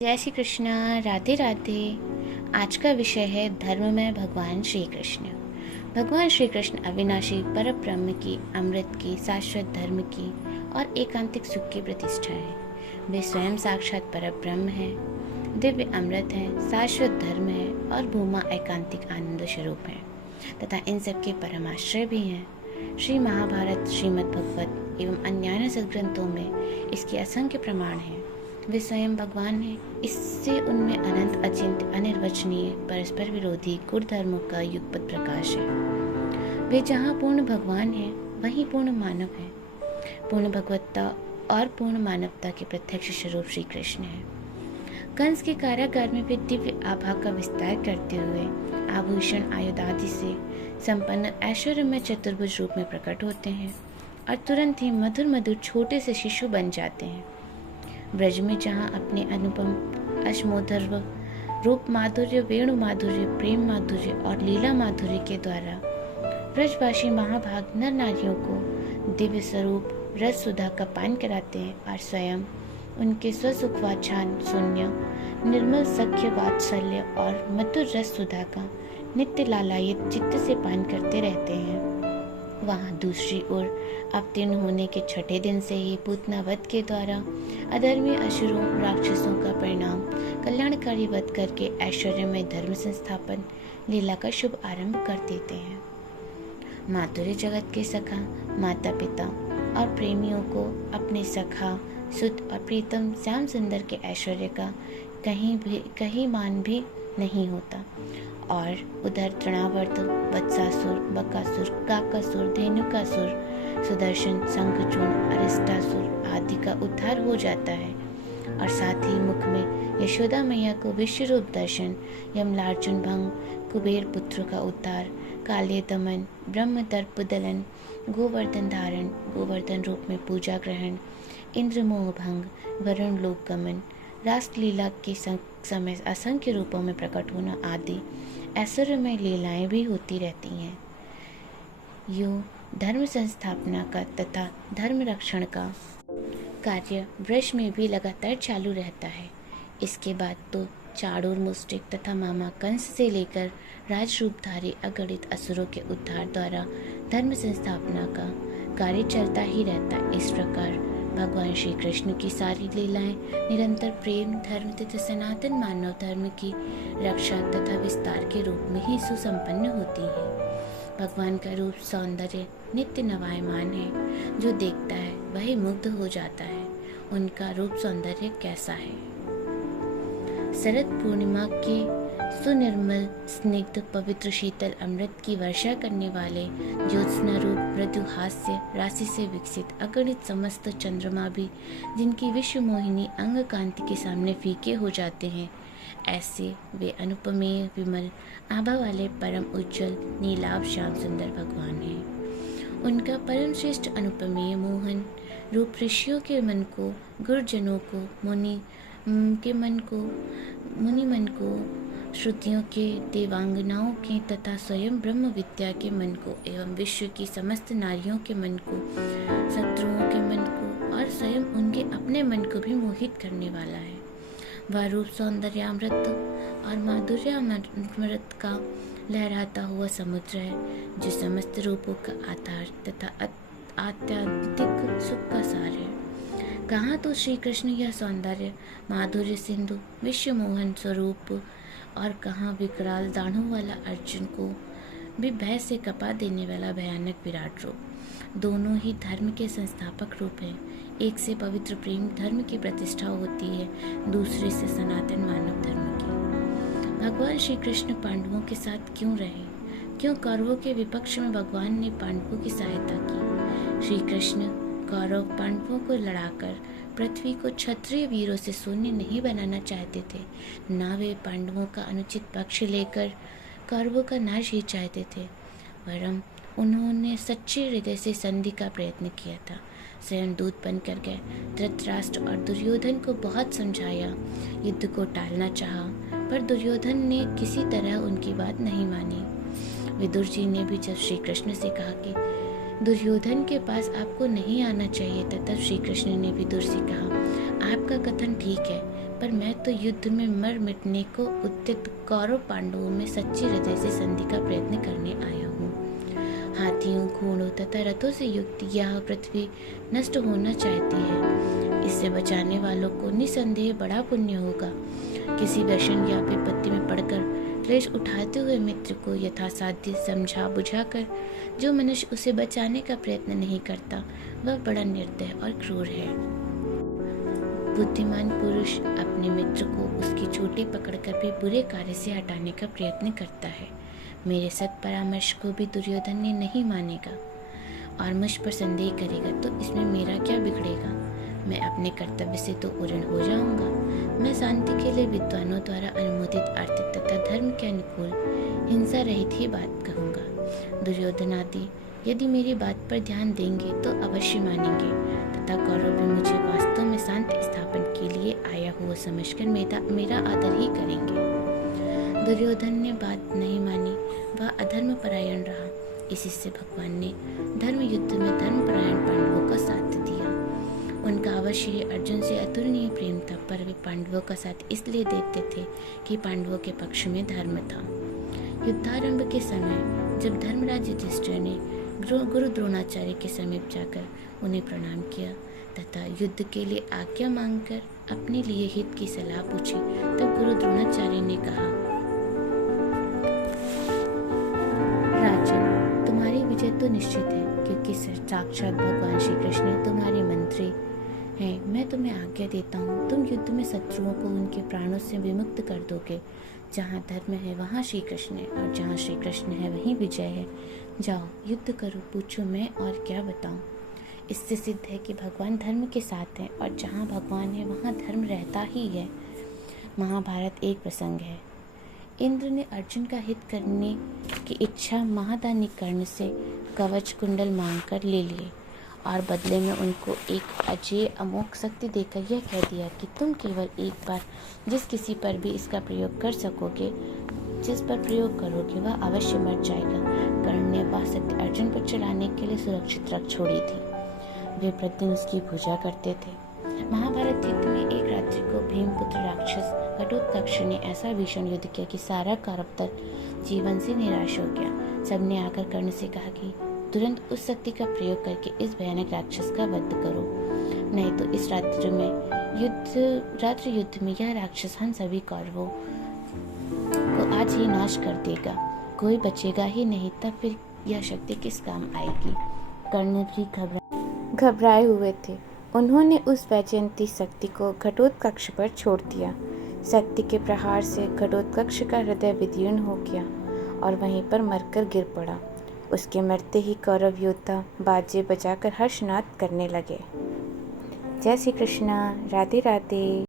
जय श्री कृष्ण। राधे राधे। आज का विषय है धर्म में भगवान श्री कृष्ण। भगवान श्री कृष्ण अविनाशी पर ब्रह्म की, अमृत की, शाश्वत धर्म की और एकांतिक सुख की प्रतिष्ठा है। वे स्वयं साक्षात पर ब्रह्म है, दिव्य अमृत है, शाश्वत धर्म है और भूमा एकांतिक आनंद स्वरूप है तथा इन सबके परमाश्रय भी हैं। श्री महाभारत, श्रीमद् भगवत एवं अन्य सद्ग्रंथों में इसके असंख्य प्रमाण हैं। वे स्वयं भगवान हैं, इससे उनमें अनंत, अचिंत्य, अनिर्वचनीय, परस्पर विरोधी गुण का युगपत प्रकाश है। वे जहाँ पूर्ण भगवान हैं, वहीं पूर्ण मानव है। पूर्ण भगवत्ता और पूर्ण मानवता के प्रत्यक्ष स्वरूप श्री कृष्ण है। कंस के कारागार में वे दिव्य आभा का विस्तार करते हुए आभूषण आयुधादि से संपन्न ऐश्वर्य में चतुर्भुज रूप में प्रकट होते हैं और तुरंत ही मधुर मधुर छोटे से शिशु बन जाते हैं। ब्रज में जहाँ अपने अनुपम अश्मोधर्व रूप माधुर्य, वेणु माधुर्य, प्रेम माधुर्य और लीला माधुर्य के द्वारा ब्रजवासी महाभाग नर नारियों को दिव्य स्वरूप रस सुधा का पान कराते हैं और स्वयं उनके स्वसुखवाछान शून्य निर्मल सख्य वात्सल्य और मधुर रस सुधा का नित्य लालायित चित्त से पान करते रहते हैं। वहाँ दूसरी ओर अवतीर्ण होने के छठे दिन से ही पूतना वध के द्वारा अधर्मी असुरों राक्षसों का परिणाम कल्याणकारी वध करके ऐश्वर्य में धर्म संस्थापन लीला का शुभ आरंभ कर देते हैं। माधुर्य जगत के सखा, माता पिता और प्रेमियों को अपने सखा, सुत और प्रीतम श्याम सुंदर के ऐश्वर्य का कहीं मान भी नहीं होता। और उधर तृणावर्त, वत्सासुर, बकासुर, काकासुर, धेनुकासुर, सुदर्शन, शंखचूर्ण, अरिष्टासुर आदि का उद्धार हो जाता है और साथ ही मुख में यशोदा मैया को विश्व रूप दर्शन, यमलार्जुन भंग, कुबेर पुत्र का उद्धार, काले दमन, ब्रह्म दर्प दलन, गोवर्धन धारण, गोवर्धन रूप में पूजा ग्रहण, इंद्र मोह भंग, वरुण लोक गमन, रासलीला के समय असंख्य रूपों में प्रकट होना आदि ऐश्वर्यमय लीलाएं भी होती रहती हैं। यो धर्म संस्थापना का तथा धर्म रक्षण का कार्य ब्रज में भी लगातार चालू रहता है। इसके बाद तो चाणूर, मुष्टिक तथा मामा कंस से लेकर राजरूपधारी अगणित असुरों के उद्धार द्वारा धर्म संस्थापना का कार्य चलता ही रहता है। इस प्रकार भगवान श्री कृष्ण की सारी लीलाएं निरंतर प्रेम, धर्म तथा सनातन मानव धर्म की रक्षा तथा विस्तार के रूप में ही सुसंपन्न होती है। भगवान का रूप सौंदर्य नित्य नवायमान है, जो देखता है वही मुग्ध हो जाता है। उनका रूप सौंदर्य कैसा है? शरद पूर्णिमा के सुनिर्मल, स्निग्ध, पवित्र, शीतल अमृत की वर्षा करने वाले ज्योत्स्ना रूप मृदु हास्य राशि से विकसित अगणित समस्त चंद्रमा भी जिनकी विश्व मोहिनी अंग कांति के सामने फीके हो जाते हैं, ऐसे वे अनुपमेय, विमल आभा वाले परम उज्जवल नीलाभ श्याम सुंदर भगवान हैं। उनका परम श्रेष्ठ अनुपमेय मोहन रूप ऋषियों के मन को, गुरुजनों को, मुनि मन को, श्रुतियों के, देवांगनाओं के तथा स्वयं ब्रह्म विद्या के मन को एवं विश्व की समस्त नारियों के मन को, शत्रुओं के मन को और स्वयं उनके अपने मन को भी मोहित करने वाला है। वह रूप सौंदर्यामृत और माधुर्यामृत का लहराता हुआ समुद्र है, जो समस्त रूपों का आधार तथा आत्यात्मिक सुख का सार है। कहाँ तो श्री कृष्ण यह सौंदर्य माधुर्य सिंधु विश्व मोहन स्वरूप और कहाँ विकराल दाढ़ों वाला अर्जुन को भी भय से कपा देने वाला भयानक विराट रूप। दोनों ही धर्म के संस्थापक रूप हैं। एक से पवित्र प्रेम धर्म की प्रतिष्ठा होती है, दूसरे से सनातन मानव धर्म की। भगवान श्री कृष्ण पांडवों के साथ क्यों रहे? क्यों कौरवों के विपक्ष में भगवान ने पांडवों की सहायता की? श्री कृष्ण कौरव पांडवों को लड़ाकर पृथ्वी को क्षत्रिय वीरों से शून्य नहीं बनाना चाहते थे, न वे पांडवों का अनुचित पक्ष लेकर कौरवों का नाश ही चाहते थे, वरन उन्होंने सच्चे हृदय से संधि का प्रयत्न किया था। स्वयं दूत बनकर गए, धृतराष्ट्र और दुर्योधन को बहुत समझाया, युद्ध को टालना चाहा, पर दुर्योधन ने किसी तरह उनकी बात नहीं मानी। विदुर जी ने भी जब श्री कृष्ण से कहा कि दुर्योधन के पास आपको नहीं आना चाहिए था, तब श्री कृष्ण ने विदुर से कहा, आपका कथन ठीक है, पर मैं तो युद्ध में मर मिटने को उद्यत कौरव पांडवों में सच्ची हृदय से संधि का प्रयत्न करने आया हूँ। हाथियों, घोड़ों तथा रथों से युक्त यह पृथ्वी नष्ट होना चाहती है। इससे बचाने वालों को निसंदेह बड़ा पुण्य होगा। किसी व्यसन या विपत्ति में पड़कर क्लेश उठाते हुए मित्र को यथासाध्य समझा बुझाकर जो मनुष्य उसे बचाने का प्रयत्न नहीं करता, वह बड़ा निर्दय और क्रूर है। बुद्धिमान पुरुष अपने मित्र को उसकी चोटी पकड़कर भी बुरे कार्य से हटाने का प्रयत्न करता है। मेरे सत् परामर्श को भी दुर्योधन ने नहीं मानेगा और मुझ पर संदेह करेगा, तो इसमें मेरा क्या बिगड़ेगा? मैं अपने कर्तव्य से तो उऋण हो जाऊंगा। मैं शांति के लिए विद्वानों द्वारा अनुमोदित अर्थ तथा धर्म के अनुकूल हिंसा रहित ही बात कहूँगा। दुर्योधन आदि यदि मेरी बात पर ध्यान देंगे तो अवश्य मानेंगे तथा कौरव भी मुझे वास्तव में शांति स्थापन के लिए आया हुआ समझकर मेरा आदर ही करेंगे। दुर्योधन ने बात नहीं मानी, वह अधर्म परायण रहा। इसी से भगवान ने धर्म युद्ध में धर्मपरायण पांडवों का साथ दिया। उनका अवश्य ही अर्जुन से अतुलनीय प्रेम था, पर वे पांडवों का साथ इसलिए देते थे कि पांडवों के पक्ष में धर्म था। युद्धारंभ के समय जब धर्मराज युधिष्ठिर ने गुरु द्रोणाचार्य के समीप जाकर उन्हें प्रणाम किया तथा युद्ध के लिए आज्ञा मांगकर अपने लिए हित की सलाह पूछी, तब गुरु द्रोणाचार्य ने कहा, राजन, तुम्हारी विजय तो निश्चित है, क्योंकि साक्षात भगवान श्री कृष्ण तुम्हारे मंत्री हैं। मैं तुम्हें आज्ञा देता हूँ, तुम युद्ध में शत्रुओं को उनके प्राणों से विमुक्त कर दोगे। जहाँ धर्म है वहाँ श्री कृष्ण है, और जहाँ श्री कृष्ण है वहीं विजय है। जाओ युद्ध करो, पूछो मैं और क्या बताऊँ। इससे सिद्ध है कि भगवान धर्म के साथ हैं, और जहाँ भगवान है वहाँ धर्म रहता ही है। महाभारत एक प्रसंग है। इंद्र ने अर्जुन का हित करने की इच्छा महादानी कर्ण से कवच कुंडल मांगकर ले लिए और बदले में उनको एक अजेय अमोघ शक्ति देकर यह कह दिया कि तुम केवल एक बार जिस किसी पर भी इसका प्रयोग कर सकोगे, जिस पर प्रयोग करोगे वह अवश्य मर जाएगा। कर्ण ने वह शक्ति अर्जुन पर चलाने के लिए सुरक्षित रख छोड़ी थी। वे प्रतिदिन उसकी पूजा करते थे। महाभारत युद्ध में एक रात्रि को भीमपुत्र राक्षस घटोत्कच ने ऐसा भीषण युद्ध किया कि सारा कौरव दल जीवन से निराश हो गया। सबने आकर कर्ण से कहा कि तुरंत उस शक्ति का प्रयोग करके इस भयानक राक्षस का वध करो, नहीं तो इस रात्रि युद्ध में यह राक्षस हम सभी कौरवों को आज ही नाश कर देगा। कोई बचेगा ही नहीं, तब फिर यह शक्ति किस काम आएगी। कर्ण भी घबराए हुए थे। उन्होंने उस वैजयंती शक्ति को घटोत्कच पर छोड़ दिया। शक्ति के प्रहार से घटोत्कच का हृदय विदीर्ण हो गया और वहीं पर मरकर गिर पड़ा। उसके मरते ही कौरव योद्धा बाजे बजाकर हर्षनाद करने लगे। जय श्री कृष्णा। राधे राधे।